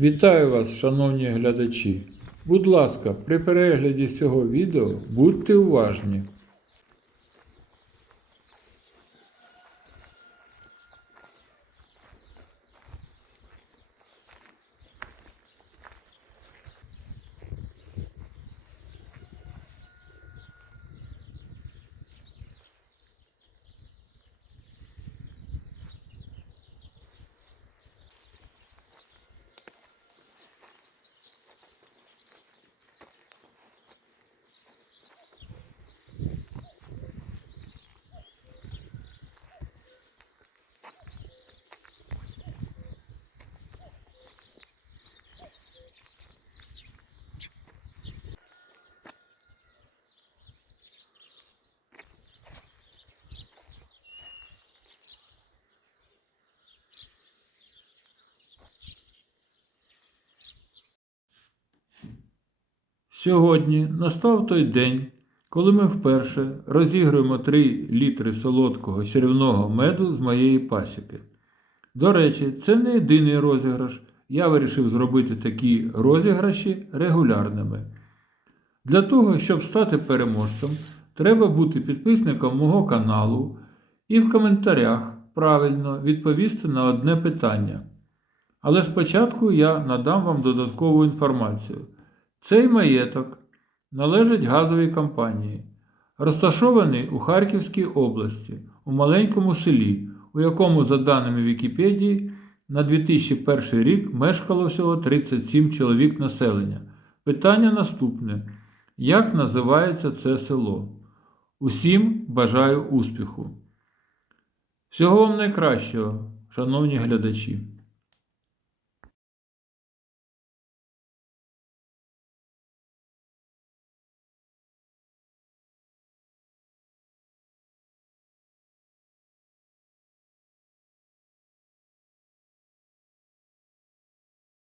Вітаю вас, шановні глядачі. Будь ласка, при перегляді цього відео будьте уважні. Сьогодні настав той день, коли ми вперше розігруємо 3 літри солодкого чарівного меду з моєї пасіки. До речі, це не єдиний розіграш. Я вирішив зробити такі розіграші регулярними. Для того, щоб стати переможцем, треба бути підписником мого каналу і в коментарях правильно відповісти на одне питання. Але спочатку я надам вам додаткову інформацію. Цей маєток належить газовій компанії, розташований у Харківській області, у маленькому селі, у якому, за даними Вікіпедії, на 2001 рік мешкало всього 37 чоловік населення. Питання наступне: як називається це село? Усім бажаю успіху. Всього вам найкращого, шановні глядачі!